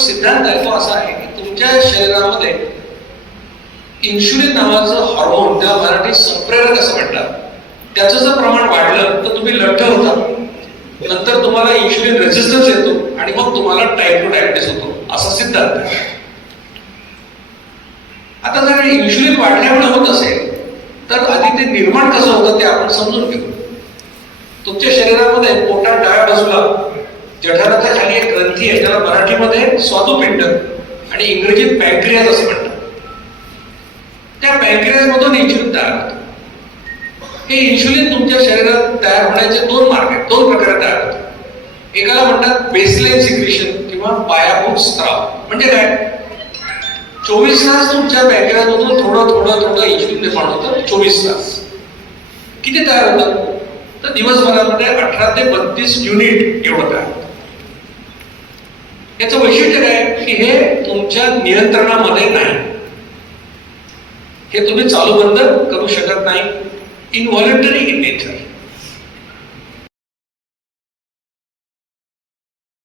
सिद्धांत आहे तो असा आहे की तुमच्या शरीरामध्ये इन्शुलिन नावाचं हॉर्मोन त्या मराठी संप्रेरक असं म्हणतात त्याचं जर प्रमाण वाढलं तर तुम्ही लठ्ठ होता. नंतर तुम्हाला इन्शुलिन रेजिस्टन्स येतो आणि मग तुम्हाला टाईप टू डायबिटीस होतो. असा सिद्धांत आता जर इन्शुलिन वाढल्यामुळे होत असेल तर आधी ते निर्माण कसं होतं ते आपण समजून घेऊ. तुमच्या शरीरामध्ये पोटात डाळ ग्रंथी आहे त्याला मराठीमध्ये स्वादुपिंड आणि इंग्रजीत पॅन्क्रियाज असं म्हणतात. त्या पॅन्क्रियाज मधून इन्शुलिन तयार होतं. हे इन्शुलिन तुमच्या शरीरात तयार होण्याचे दोन मार्ग आहेत दोन प्रकारे तयार होतात. एकाला म्हणतात बेसलाईन सिक्रेशन किंवा पायाभूत स्त्राव. म्हणजे काय? चोवीस तास तुमच्या पॅन्क्रियाजमधून थोडं थोडं थोडं इन्शुलिन निर्माण होतं चोवीस तास. किती तयार होतं? तर दिवसभरामध्ये अठरा ते बत्तीस युनिट एवढं तयार होतं. याचं वैशिष्ट्य काय? की हे तुमच्या नियंत्रणामध्ये नाही. हे तुम्ही चालू बंद करू शकत नाही. इनव्हॉलेंटरी इन नेचर